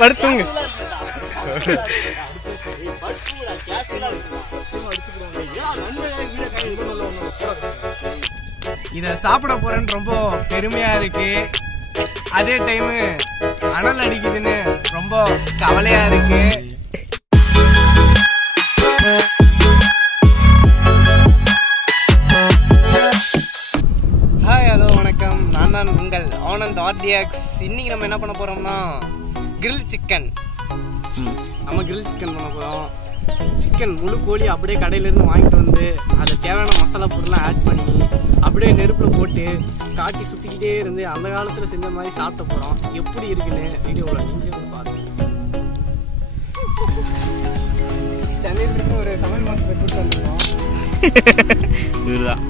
படுத்துங்க. இத சாப்பிட போறேன்னு ரொம்ப பெருமையா இருக்கு. அதே டைம் அனல் அடிக்குதுன்னு ரொம்ப கவலையா இருக்கு. ஹாய், ஹலோ, வணக்கம். நான் தான் உங்கள் ஆனந்த் RDX. இன்னைக்கு நம்ம என்ன பண்ண போறோம்னா கிரில் சிக்கன். நம்ம கிரில் சிக்கன் பண்ண போறோம். சிக்கன் முழு கோழி அப்படியே கடையிலேருந்து வாங்கிட்டு வந்து அதில் தேவையான மசாலா பொருள்லாம் ஆட் பண்ணி அப்படியே நெருப்பில் போட்டு காட்டி சுற்றிக்கிட்டே இருந்து அந்த காலத்தில் செஞ்ச மாதிரி சாப்பிட போகிறோம். எப்படி இருக்குன்னு வீடியோவில் நீங்களும் பாருங்க. சென்னையிலிருந்து ஒரு சமையல் மாஸ்டர் கூப்பிட்டு வந்துருக்கோம். இதுதான்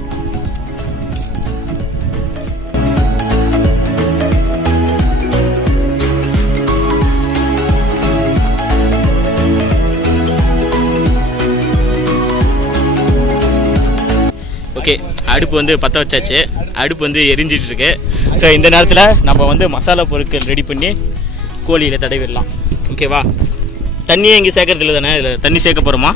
ஓகே. அடுப்பு வந்து பற்ற வச்சாச்சு. அடுப்பு வந்து எரிஞ்சிட்டு இருக்கு. ஸோ இந்த நேரத்தில் நம்ம வந்து மசாலா பொருட்கள் ரெடி பண்ணி கோழியில் தடவிடலாம். ஓகேவா? தண்ணியே இங்கே சேர்க்கறது இல்லை தானே? இதில் தண்ணி சேர்க்க போகிறோமா?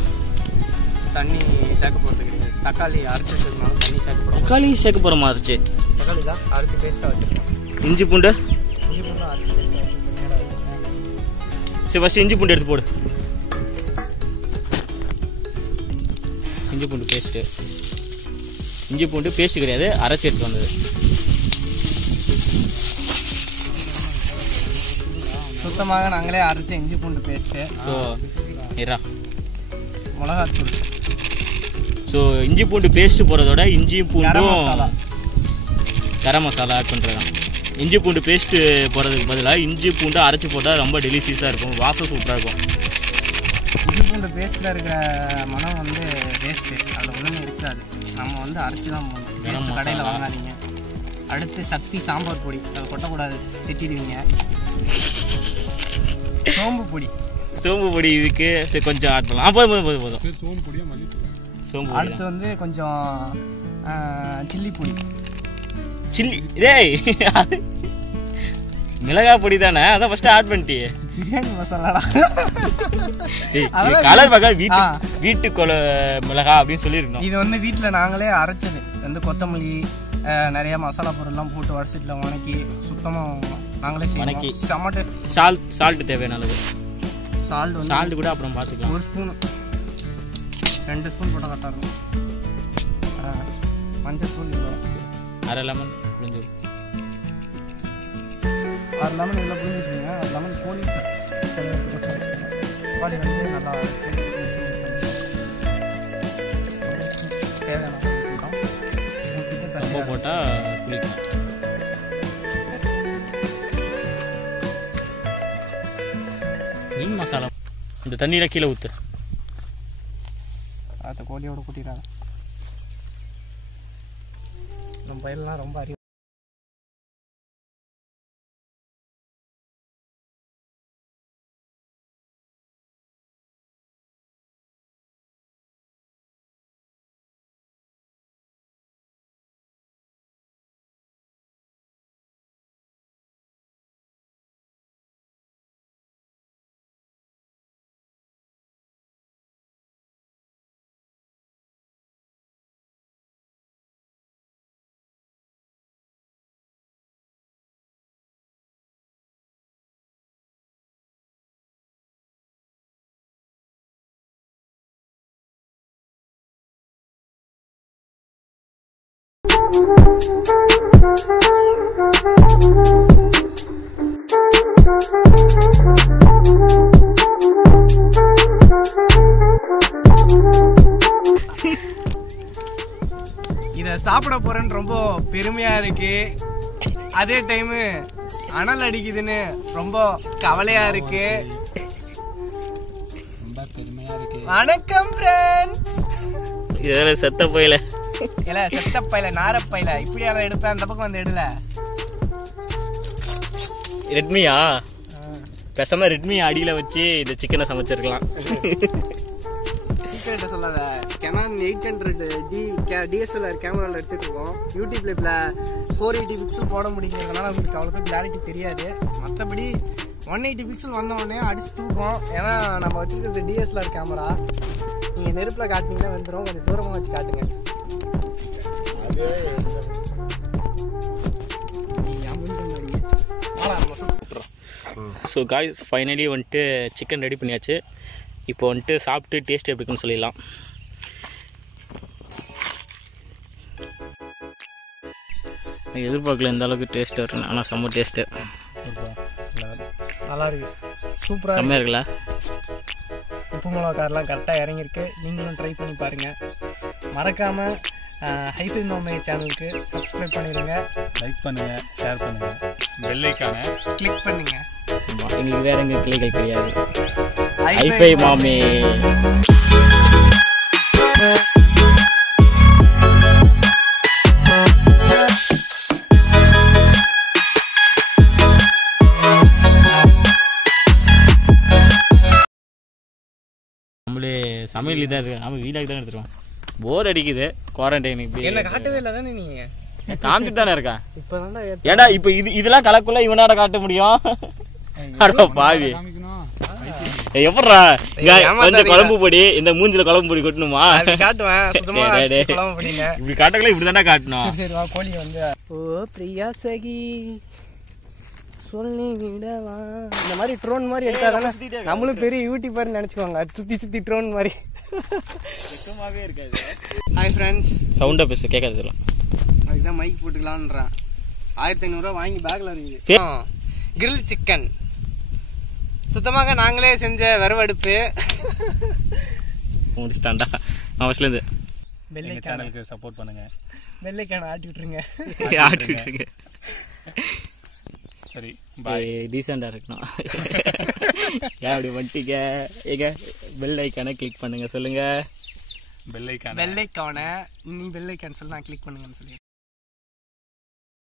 தண்ணி சேர்க்க போகிறது கிடையாது. தக்காளி அரைச்சி வச்சிருக்கோம். தண்ணி சேர்க்க போகிறோம். தக்காளி சேர்க்க போகிறோமா? அரைச்சி தக்காளி தான் அரைச்சி பேஸ்ட்டாக வச்சுருக்கோம். இஞ்சி பூண்டு அரைச்சி பேஸ்ட்டாக வச்சுருக்கோம். சரி, ஃபஸ்ட்டு இஞ்சி பூண்டு எடுத்து போடு. இஞ்சி பூண்டு பேஸ்ட்டு. இஞ்சி பூண்டு பேஸ்ட் கிடையாது, அரைச்சி எடுத்து வந்தது. சுத்தமாக நாங்களே அரைச்ச இஞ்சி பூண்டு பேஸ்ட்டு. ஸோ இரா மிளகாத்தூள். ஸோ இஞ்சி பூண்டு பேஸ்ட்டு போடுறதோட இஞ்சி பூண்டும் கரம் மசாலா ஆட் பண்ணுறதான். இஞ்சி பூண்டு பேஸ்ட்டு போடுறதுக்கு பதிலாக இஞ்சி பூண்டு அரைச்சி போட்டால் ரொம்ப டெலிஷியஸாக இருக்கும். வாசம் சூப்பராக இருக்கும். இஞ்சி பூண்டு பேஸ்ட்டில் இருக்கிற மனம் வந்து வேஸ்ட்டு. அதில் ஒன்றுமே இருக்காது. நம்ம வந்து அரைச்சி தான் போகணும். பேஸ்ட்டு கடையில் வாங்காதீங்க. அடுத்து சக்தி சாம்பார் பொடி, அதை கொட்டக்கூடாது, திட்டிடுவீங்க. சோம்பு பொடி. சோம்பு பொடி இதுக்கு சரி கொஞ்சம் ஆட் பண்ணலாம். போதும். சோம்பு பொடியாக சோம்பு. அடுத்து வந்து கொஞ்சம் சில்லி பொடி. சில்லி டேய் மிளகா பொடி தானே? அதான் ஃபர்ஸ்ட் ஆட் பண்ணிட்டியே. பிரியாணி மசாலாடா. கலர் வகை வீட்டு மிளகா அப்படின்னு சொல்லியிருக்கணும். இது வந்து வீட்டில் நாங்களே அரைச்சது. வந்து கொத்தமல்லி நிறைய மசாலா பொருள்லாம் போட்டு வரிசையில் வணக்கி சுத்தமாக நாங்களே வணக்கி டொமேட்டோ சால்ட் தேவையான அளவு. சால்ட் கூட அப்புறம் பார்த்துக்கலாம். 1 ஸ்பூன் 2 ஸ்பூன் போட்டால் கரெக்டாக இருக்கும். மஞ்சள் தூள் இவ்வளோ. அரை லெமன் புளிஞ்சு. 6 லெமன் இவ்வளோ புளிஞ்சிருக்கீங்க. 6 லெமன் கோழி கோழி வந்து நல்லா தேவையான ரொம்ப போட்டால் புளிக்கும். மீன் மசாலா இந்த தண்ணியில் கீழே ஊற்று. அதை கோழியோட கூட்டிடுறாங்க. நம்ம பயிரெலாம் ரொம்ப அறிவு. இத சாப்பிட போறேன்னு ரொம்ப பெருமையா இருக்கு. அதே டைம் அனல் அடிக்குதுன்னு ரொம்ப கவலையா இருக்கு. வணக்கம் ஃப்ரெண்ட்ஸ். இதெல்லாம் செத்த போயில இல்ல செத்த பையில நாரப்பையில இப்படி யாரும் எடுப்பேன். அந்த பக்கம் வந்து எடுல. ரெட்மியா? பேசாம ரெட்மி அடியில வச்சு இந்த சிக்கனை சமைச்சிருக்கலாம். சீக்கிரட்ட சொல்லாத. Canon 800D DSLR கேமராவில் எடுத்துட்டு இருக்கோம். யூடியூப்ல 480 பிக்சல் போட முடியுங்கிறதுனால உங்களுக்கு அவ்வளோக்கு கிளாரிட்டி தெரியாது. மற்றபடி 180 பிக்சல் வந்தோடனே அடிச்சு தூக்கும். ஏன்னா நம்ம வச்சுருக்கிறது DSLR கேமரா. நீங்கள் நெருப்பில் காட்டினீங்கன்னா வந்துடும். கொஞ்சம் தூரமாக வச்சு காட்டுங்க. ஸோ காய்ஸ் ஃபைனலி வந்துட்டு சிக்கன் ரெடி பண்ணியாச்சு. இப்போ வந்துட்டு சாப்பிட்டு டேஸ்ட் எப்படி இருக்குன்னு சொல்லிடலாம். எதிர்பார்க்கல இந்த அளவுக்கு டேஸ்ட் வரும். ஆனால் செம்ம டேஸ்ட்டு, நல்லா இருக்கு, சூப்பராக செம்மையாக இருக்குல்ல. உப்பு மிளகா காரெலாம் கரெக்டாக இறங்கியிருக்கு. நீங்களும் ட்ரை பண்ணி பாருங்கள். மறக்காமல் ஹைஃபை மாமே சேனலுக்கு சப்ஸ்கிரைப் பண்ணிடுங்க, லைக் பண்ணுங்கள், ஷேர் பண்ணுங்கள், பெல் ஐகானை கிளிக் பண்ணுங்க. எங்களுக்கு வேற எங்கள் கிளைகள் கிடையாது. ஹைஃபை மாமே. நம்மளே சமையல் இதாக இருக்கு. நம்ம வீடாக தானே எடுத்துருவோம். போர் அடிக்குது குவாரண்டைனுக்கு. என்ன காட்டவே இல்லை தானே நீங்க? காமிச்சிட்டு தானே இருக்கா? இப்போதான்டா ஏன்டா இப்போ இதெல்லாம் கலக்குள்ள இவனாட காட்ட முடியும்? அட பாவி, எப்படா கொஞ்சம் குழம்பு பொடி இந்த மூஞ்சில குழம்பு பொடி கொட்டணுமா? காட்டுவேன் சுத்தமா குழம்பு பொடிங்க. இப்படி காட்டக்குள்ள இப்படி தானே காட்டணும். சரி வா கோழி வந்து ஓ பிரியா சகி சொல்லிவிடவா இந்த மாதிரி ட்ரோன் மாதிரி எடுத்தா தானே நம்மளும் பெரிய யூடியூபர்னு நினைச்சுக்குவாங்க. சுத்தி சுத்தி ட்ரோன் மாதிரி இருக்காது. ஹாய் ஃப்ரெண்ட்ஸ், சவுண்டா பேச கேட்காதுலாம். அதுதான் மைக் போட்டுக்கலான்றேன். 1500 ரூபா வாங்கி பேக்ல இருக்குது. கிரில் சிக்கன் சுத்தமாக நாங்களே செஞ்ச விரவடுப்பு. முடிச்சிட்டான்டா அவசிலேருந்து. வெள்ளை சேனலுக்கு சப்போர்ட் பண்ணுங்க. வெள்ளைக்கான ஆட்டி விட்டுருங்க. ஆட்டி விட்டுருங்க. சரி பாய். டீசெண்டாக இருக்கணும். ஏன் அப்படி வந்துட்டீங்க? ஏங்க பெல் ஐக்கானை கிளிக் பண்ணுங்க. சொல்லுங்க பெல் ஐக்கான. வெள்ளைக்கான நீ வெள்ளைக்கான சொல்லி நான் கிளிக் பண்ணுங்கன்னு சொல்லி